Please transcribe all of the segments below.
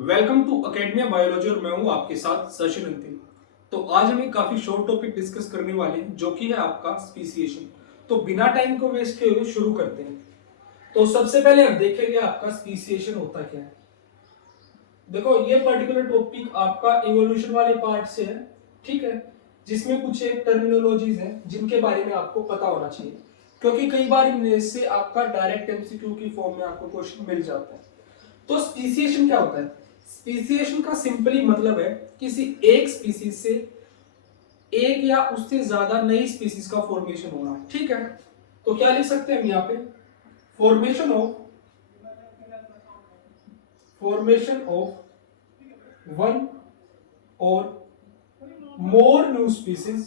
Welcome to academia biology और मैं हूं आपके साथ सचिन अंतिल। तो आज हम एक काफी शॉर्ट टॉपिक डिस्कस करने वाले हैं जो कि है आपका स्पीसीएशन। तो बिना टाइम को वेस्ट किए हुए शुरू करते हैं। तो सबसे पहले हम देखेंगे आपका स्पीसीएशन होता क्या है। देखो ये पर्टिकुलर टॉपिक आपका इवोल्यूशन वाले पार्ट से है, ठीक है, जिसमें कुछ एक टर्मिनोलॉजीज हैं जिनके बारे में आपको पता होना चाहिए, क्योंकि कई बार इनमें से आपका डायरेक्ट एमसीक्यू की फॉर्म में आपको क्वेश्चन मिल जाता है। तो स्पीसीएशन क्या होता है? स्पीसीएशन का सिंपली मतलब है किसी एक स्पीसीज से एक या उससे ज्यादा नई स्पीसीज का फॉर्मेशन होना, ठीक है। तो क्या लिख सकते हैं हम यहाँ पे? फॉर्मेशन ऑफ वन और more new species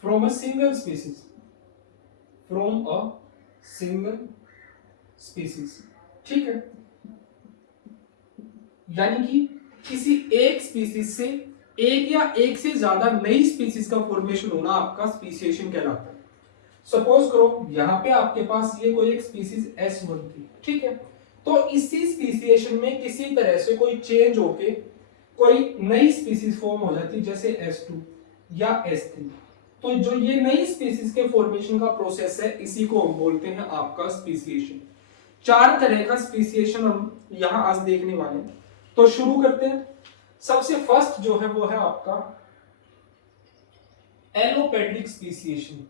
from a single species, ठीक है। यानी कि किसी एक स्पीसीज से एक या एक से ज्यादा नई स्पीसीज का फॉर्मेशन होना आपका स्पीसीएशन कहलाता है। सपोज करो यहाँ पे आपके पास ये कोई एक स्पीसीज S1 थी, ठीक है। तो इसी स्पीसीएशन में किसी तरह से कोई चेंज होके कोई नई स्पीसीज फॉर्म हो जाती है, जैसे S2 या S3। तो जो ये नई स्पीसीज के फॉर्मेशन का प्रोसेस है, इसी को हम बोलते हैं आपका स्पीसीएशन। चार तरह का स्पीसीएशन हम यहाँ आज देखने वाले हैं। तो शुरू करते हैं। सबसे फर्स्ट जो है वो है आपका एलोपेट्रिक स्पीसीएशन।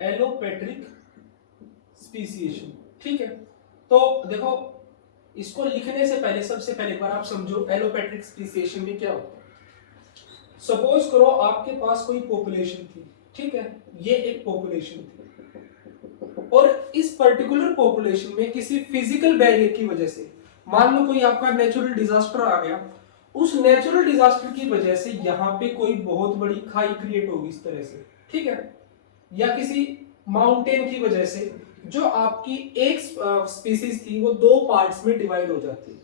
एलोपेट्रिक स्पीसीएशन, ठीक है। तो देखो, इसको लिखने से पहले सबसे पहले एक बार आप समझो एलोपेट्रिक स्पीसीएशन में क्या होता है। सपोज करो आपके पास कोई पॉपुलेशन थी, ठीक है, ये एक पॉपुलेशन थी और इस पर्टिकुलर पॉपुलेशन में किसी फिजिकल बैरियर की वजह से, मान लो कोई आपका नेचुरल डिजास्टर आ गया, उस नेचुरल डिजास्टर की वजह से यहाँ पे कोई बहुत बड़ी खाई क्रिएट होगी इस तरह से, ठीक है, या किसी माउंटेन की वजह से जो आपकी एक स्पीसीज थी वो दो पार्ट्स में डिवाइड हो जाती है।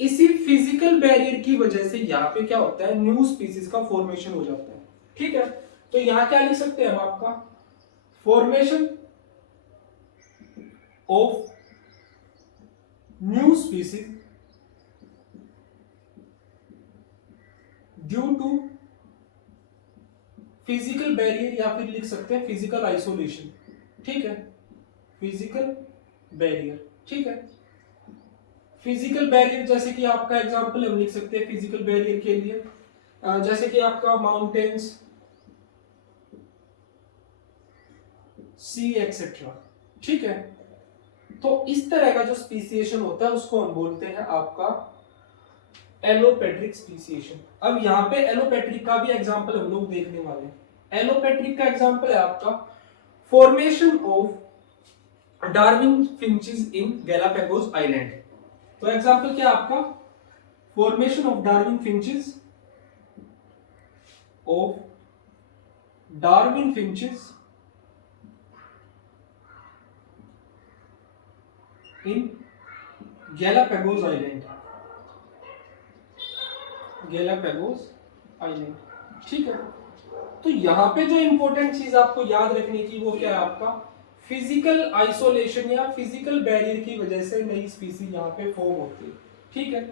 इसी फिजिकल बैरियर की वजह से यहाँ पे क्या होता है, न्यू स्पीसीज का फॉर्मेशन हो जाता है, ठीक है। तो यहाँ क्या लिख सकते हैं हम? आपका formation of new species due to physical barrier, या फिर लिख सकते हैं फिजिकल आइसोलेशन, ठीक है, फिजिकल बैरियर, ठीक है। फिजिकल बैरियर जैसे कि आपका एग्जांपल हम लिख सकते हैं फिजिकल बैरियर के लिए, जैसे कि आपका माउंटेन्स, सी एक्सेट्रा, ठीक है। तो इस तरह का जो स्पीसीएशन होता है उसको हम बोलते हैं आपका एलोपेट्रिक स्पीसीएशन। अब यहाँ पे एलोपेट्रिक का भी एग्जांपल हम लोग देखने वाले हैं। एलोपेट्रिक का एग्जांपल है आपका formation of Darwin finches in Galapagos island. तो एग्जांपल क्या आपका? Formation of Darwin finches in Galapagos island, ठीक है। तो यहां पे जो इंपॉर्टेंट चीज आपको याद रखने की वो क्या है आपका? फिजिकल आइसोलेशन या फिजिकल बैरियर की वजह से नई स्पीसीज यहाँ पे फॉर्म होती है, ठीक है।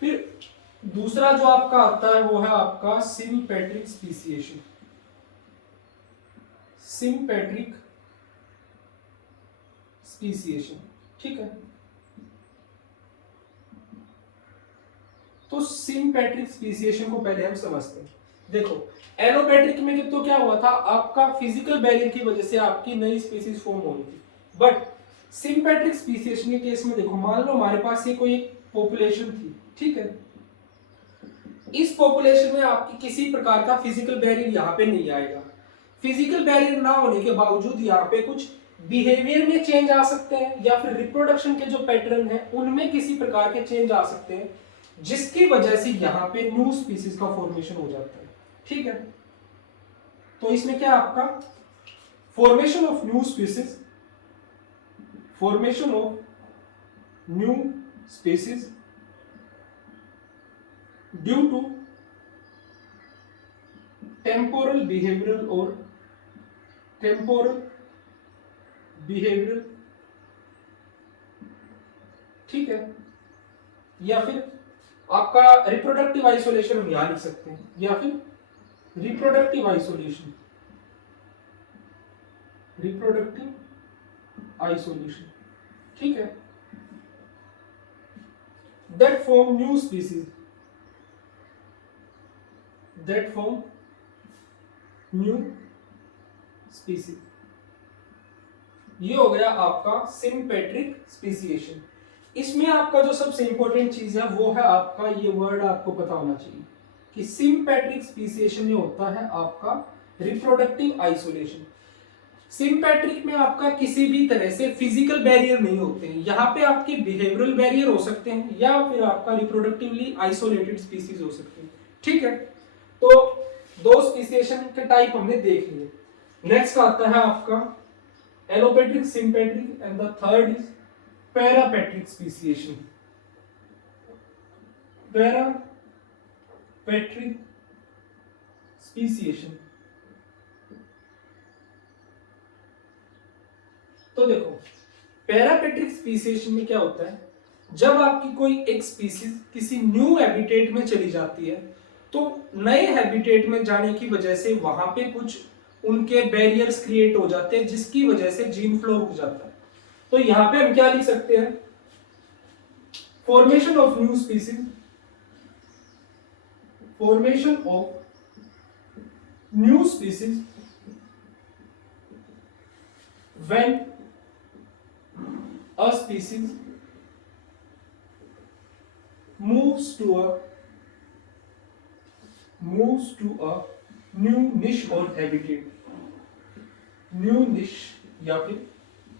फिर दूसरा जो आपका आता है वो है आपका सिम्पेट्रिक स्पीसीएशन। सिम्पेट्रिक स्पीसीएशन, ठीक है। तो सिम्पेट्रिक स्पीसीएशन को पहले हम समझते हैं। देखो, एलोपेट्रिक में तो क्या हुआ था, आपका फिजिकल बैरियर की वजह से आपकी नई स्पीसीज फॉर्म हो रही थी। बट सिम्पेट्रिक स्पीसीएशन के केस में देखो, मान लो हमारे पास ये कोई पॉपुलेशन थी, ठीक है। इस पॉपुलेशन में आपकी किसी प्रकार का फिजिकल बैरियर यहाँ पे नहीं आएगा। फिजिकल बैरियर ना होने के बावजूद यहाँ पे कुछ बिहेवियर में चेंज आ सकते हैं, या फिर रिप्रोडक्शन के जो पैटर्न है उनमें किसी प्रकार के चेंज आ सकते हैं, जिसकी वजह से यहाँ पे न्यू स्पीसीज का फॉर्मेशन हो जाता है, ठीक है। तो इसमें क्या आपका formation of new species, formation of new species due to temporal behavioural और टेम्पोरल बिहेवियरल, ठीक है, या फिर आपका रिप्रोडक्टिव आइसोलेशन हम यहां लिख सकते हैं, या फिर रिप्रोडक्टिव आइसोलेशन, रिप्रोडक्टिव आइसोलेशन, ठीक है, that form new species, that form new species. ये हो गया आपका सिम्पेट्रिक स्पीसीएशन। इसमें आपका जो सबसे इंपॉर्टेंट चीज है वो है आपका ये वर्ड आपको पता होना चाहिए कि सिम्पेट्रिक स्पीसीएशन में होता है आपका रिप्रोडक्टिव आइसोलेशन। सिम्पेट्रिक में आपका किसी भी तरह से फिजिकल बैरियर नहीं होते हैं, यहाँ पे आपके बिहेवियरल बैरियर हो सकते हैं या फिर आपका रिप्रोडक्टिवली आइसोलेटेड स्पीसीज हो सकते हैं, ठीक है। तो दो स्पीसीएशन के टाइप हमने देख लिए। नेक्स्ट आता है आपका allopatric, sympatric, and the third is parapatric speciation. Parapatric speciation, तो देखो पैरापेट्रिक स्पीसीएशन में क्या होता है, जब आपकी कोई एक स्पीसीज किसी न्यू हैबिटेट में चली जाती है तो नए हैबिटेट में जाने की वजह से वहां पे कुछ उनके बैरियर्स क्रिएट हो जाते हैं जिसकी वजह से जीन फ्लो रुक जाता है। तो यहां पे हम क्या लिख सकते हैं, formation of new species, formation of new species when a species moves to a new niche or habitat, new निश या फिर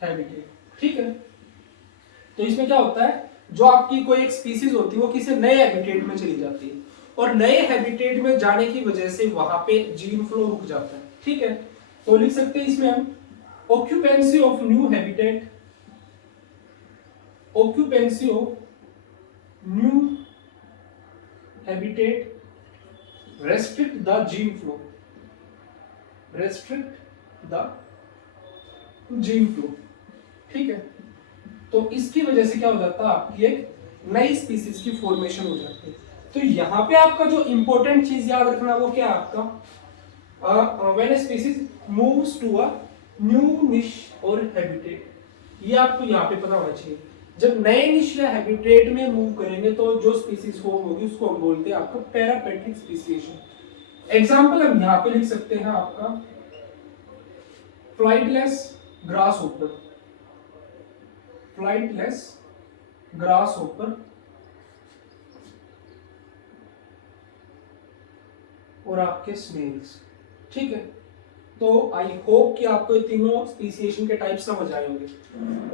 हैबिटेट, ठीक है। तो इसमें क्या होता है, जो आपकी कोई एक स्पीसीज होती है वो किसी नए हैबिटेट में चली जाती है और नए हैबिटेट में जाने की वजह से वहां पे जीन फ्लो रुक जाता है, ठीक है। तो लिख सकते हैं इसमें हम occupancy of new habitat, occupancy of new habitat restrict the gene flow, restrict the gene flow, ठीक है। तो इसकी वजह से क्या हो जाता है, आपकी एक नई स्पीसीज की फॉर्मेशन हो जाती है। तो यहां पे आपका जो इंपॉर्टेंट चीज याद रखना वो क्या है आपका, when a species moves to a new niche और हैबिटेट, ये आपको यहां पे पता होना चाहिए। जब नए निश या हैबिटेट में मूव करेंगे तो जो स्पीसीज फॉर्म होगी उसको हम बोलते हैं आपका पैरापेट्रिक स्पीसीएशन। एग्जांपल हम यहां पे लिख सकते हैं आपका flightless grass hopper, flightless grass hopper और आपके स्नेल्स, ठीक है। तो आई होप कि आपको ये तीनों स्पीसीएशन के टाइप समझ आए होंगे।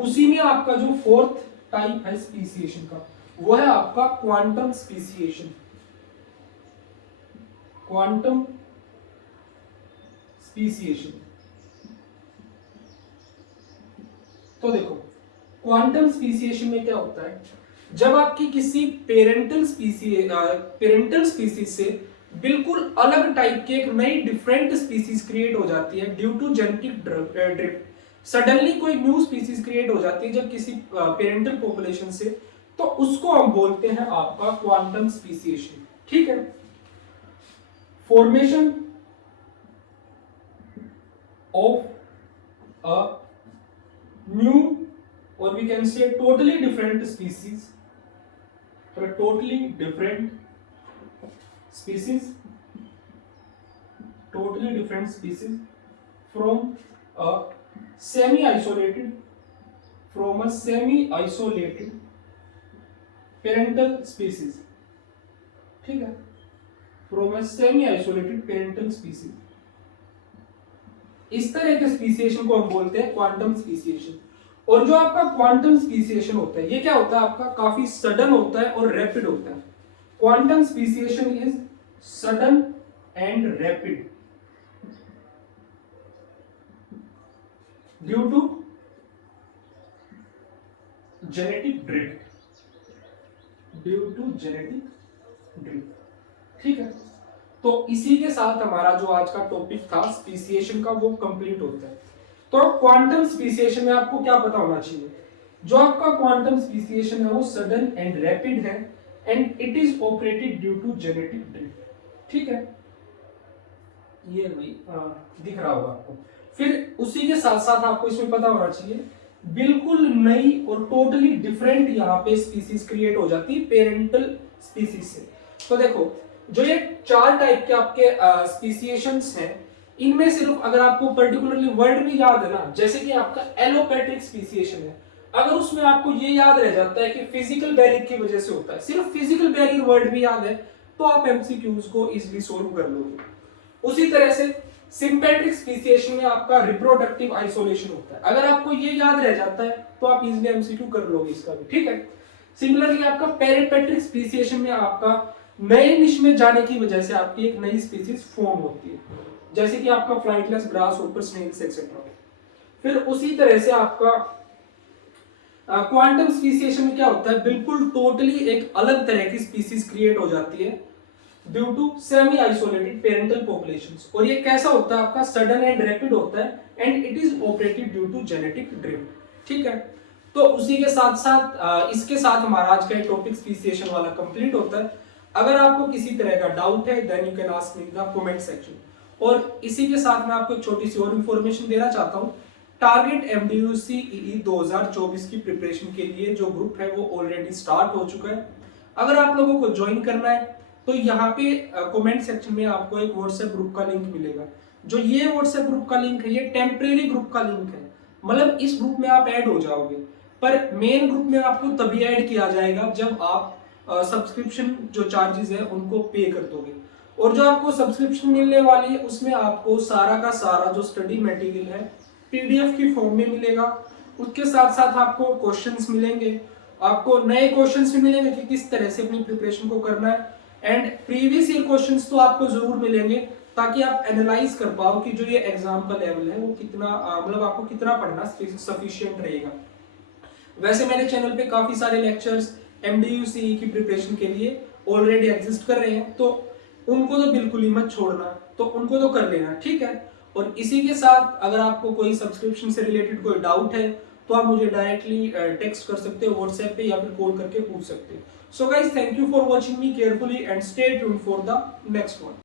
उसी में आपका जो फोर्थ टाइप है स्पीसीएशन का वो है आपका क्वांटम स्पीसीएशन, क्वांटम स्पीसीएशन। तो देखो क्वांटम स्पीसीएशन में क्या होता है, जब आपकी किसी पेरेंटल स्पीसीज से बिल्कुल अलग टाइप की एक नई डिफरेंट स्पीसीज क्रिएट हो जाती है due to genetic drift, suddenly कोई न्यू स्पीसीज क्रिएट हो जाती है जब किसी पेरेंटल पॉपुलेशन से, तो उसको हम बोलते हैं आपका क्वांटम स्पीसीएशन, ठीक है। Formation of a new or we can say totally different species, for a totally different species, totally different species from a semi-isolated, from a semi-isolated parental species, ठीक है, from a semi-isolated parental species। इस तरह के speciation को हम बोलते हैं quantum speciation. और जो आपका क्वांटम स्पीसीएशन होता है ये क्या होता है, आपका काफी सडन होता है और रैपिड होता है। Quantum speciation is sudden and rapid due to genetic drift, due to genetic drift, ठीक है। तो इसी के साथ हमारा जो आज का टॉपिक था स्पीसिएशन का वो कंप्लीट होता है। तो क्वांटम स्पीसिएशन में आपको क्या पता होना चाहिए, जो आपका क्वांटम स्पीसिएशन है वो सडन एंड रैपिड है and it is operated due to genetic drift. ठीक है, ये भाई दिख रहा होगा आपको। फिर उसी के साथ साथ आपको इसमें पता होना चाहिए बिल्कुल नई और टोटली डिफरेंट यहाँ पे स्पीसीज क्रिएट हो जाती है पेरेंटल स्पीसीज से। तो देखो जो ये 4 टाइप के आपके स्पीसिएशंस हैं, इनमें सिर्फ अगर आपको पर्टिकुलरली वर्ड भी याद है ना, जैसे कि आपका एलोपैट्रिक स्पीसिएशन है, अगर उसमें आपको ये याद रह जाता है कि फिजिकल बैरियर की वजह से होता है, सिर्फ फिजिकल बैरियर वर्ड भी याद है, तो आप एमसीक्यूज को इजीली सोल्व कर लोगे। उसी तरह से सिंपैट्रिक स्पीसिएशन में आपका रिप्रोडक्टिव आइसोलेशन होता है, अगर आपको ये याद रह जाता है तो आप इजीली एमसीक्यू कर लोगे इसका भी। ठीक है, सिमिलरली आपका पेरिपेट्रिक स्पीसिएशन में आपका नए निश में जाने की वजह से आपकी एक नई स्पीसीज फॉर्म होती है, जैसे कि आपका फ्लाइटलेस ग्रास ऊपर स्नेक्स एक्सेट्रा। फिर उसी तरह से आपका क्वांटम स्पीसिएशन में क्या होता है, बिल्कुल टोटली एक अलग तरह की स्पीसीज क्रिएट हो जाती है due to semi isolated parental populations, और ये कैसा होता है आपका सडन एंड रैपिड होता है and it is operated due to genetic drift. ठीक है, तो उसी के साथ साथ इसके साथ हमारा आज का टॉपिक स्पीसिएशन वाला कंप्लीट होता है। अगर आपको किसी तरह का डाउट है then you can ask me in the comment section. और इसी के साथ मैं आपको एक छोटी सी और इंफॉर्मेशन देना चाहता हूँ, टारगेट MDU-CEE 2024 की प्रिपरेशन के लिए जो ग्रुप है वो ऑलरेडी स्टार्ट हो चुका है। अगर आप लोगों को ज्वाइन करना है तो यहाँ पे कमेंट सेक्शन में आपको एक व्हाट्सएप ग्रुप का लिंक मिलेगा। जो ये व्हाट्सएप ग्रुप का लिंक है ये टेम्परेरी ग्रुप का लिंक है, मतलब इस ग्रुप में आप ऐड हो जाओगे, पर मेन ग्रुप में आपको तभी ऐड किया जाएगा जब आप सब्सक्रिप्शन जो चार्जेस है उनको पे कर दोगे। और जो आपको सब्सक्रिप्शन मिलने वाली है उसमें आपको सारा का सारा जो स्टडी मटेरियल है PDF की फॉर्म में मिलेगा। उसके साथ साथ आपको क्वेश्चंस मिलेंगे, आपको नए क्वेश्चंस भी मिलेंगे कि किस तरह से अपनी प्रिपरेशन को करना है, एंड प्रीवियस ईयर क्वेश्चंस तो आपको जरूर मिलेंगे ताकि आप एनालाइज कर पाओ कि जो ये एग्जाम का लेवल है वो कितना मतलब आपको कितना पढ़ना सफिशिएंट रहेगा। वैसे मेरे चैनल पे काफी सारे लेक्चर्स MDU-CE की प्रिपरेशन के लिए ऑलरेडी एग्जिस्ट कर रहे हैं, तो उनको तो बिल्कुल ही मत छोड़ना, तो उनको तो कर लेना। ठीक है, और इसी के साथ अगर आपको कोई सब्सक्रिप्शन से रिलेटेड कोई डाउट है तो आप मुझे डायरेक्टली टेक्स्ट कर सकते हो व्हाट्सएप पे या फिर कॉल करके पूछ सकते हो। So guys, thank you for watching me carefully and stay tuned for the next one.